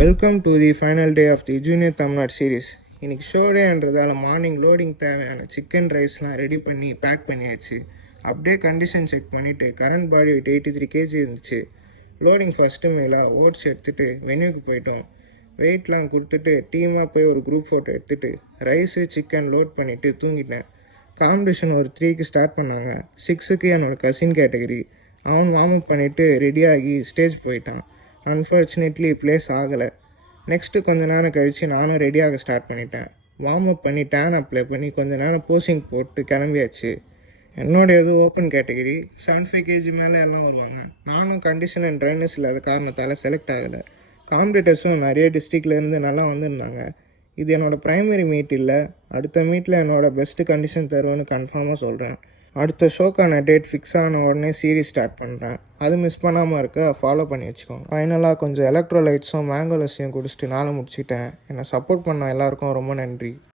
Welcome to the final day of the junior Tamil Nadu series. இன்றைக்கி show டேன்றதால morning loading தேவையான chicken ரைஸ்லாம் ready பண்ணி பேக் பண்ணியாச்சு. அப்படியே கண்டிஷன் செக் பண்ணிவிட்டு கரண்ட் பாடி வெயிட் 83 kg இருந்துச்சு. லோடிங் ஃபஸ்ட்டு மேலாக ஓட்ஸ் எடுத்துகிட்டு வென்யூக்கு போயிட்டோம். வெயிட்லாம் கொடுத்துட்டு டீமாக போய் ஒரு குரூப் ஃபோட்டோ எடுத்துகிட்டு ரைஸு சிக்கன் லோட் பண்ணிவிட்டு தூங்கிட்டேன். காம்படிஷன் ஒரு 3க்கு ஸ்டார்ட் பண்ணாங்க. 6க்கு என்னோடய கசின் கேட்டகரி. அவன் வார்ம் அப் பண்ணிவிட்டு ரெடியாகி ஸ்டேஜ் போயிட்டான். அன்ஃபார்ச்சுனேட்லி ப்ளேஸ் ஆகலை. நெக்ஸ்ட்டு கொஞ்ச நேரம் கழித்து நானும் ரெடியாக ஸ்டார்ட் பண்ணிட்டேன். வார்ம் அப் பண்ணி டேன் அப்ளை பண்ணி கொஞ்ச நேரம் போசிங் போட்டு கிளம்பியாச்சு. என்னோடது ஓப்பன் கேட்டகிரி. 75 kg மேலே எல்லாம் வருவாங்க. நானும் கண்டிஷன் அண்ட் ட்ரைனஸ் இல்லாத காரணத்தால் செலக்ட் ஆகலை. காம்படிட்டர்ஸும் நிறைய டிஸ்ட்ரிக்ட்லேருந்து நல்லா வந்திருந்தாங்க. இது என்னோடய ப்ரைமரி மீட் இல்லை. அடுத்த மீட்டில் என்னோடய பெஸ்ட்டு கண்டிஷன் தருவேன்னு கன்ஃபார்மாக சொல்கிறேன். அடுத்த ஷோக்கான டேட் ஃபிக்ஸ் ஆன உடனே சீரீஸ் ஸ்டார்ட் பண்ணுறேன். அது மிஸ் பண்ணாமல் இருக்க ஃபாலோ பண்ணி வச்சுக்கோங்க. ஃபைனலாக கொஞ்சம் எலக்ட்ரோலைட்ஸும் மேங்கோ லஸ்ஸியும் குடிச்சிட்டு நாளை முடிச்சுட்டேன். என்னை சப்போர்ட் பண்ண எல்லாருக்கும் ரொம்ப நன்றி.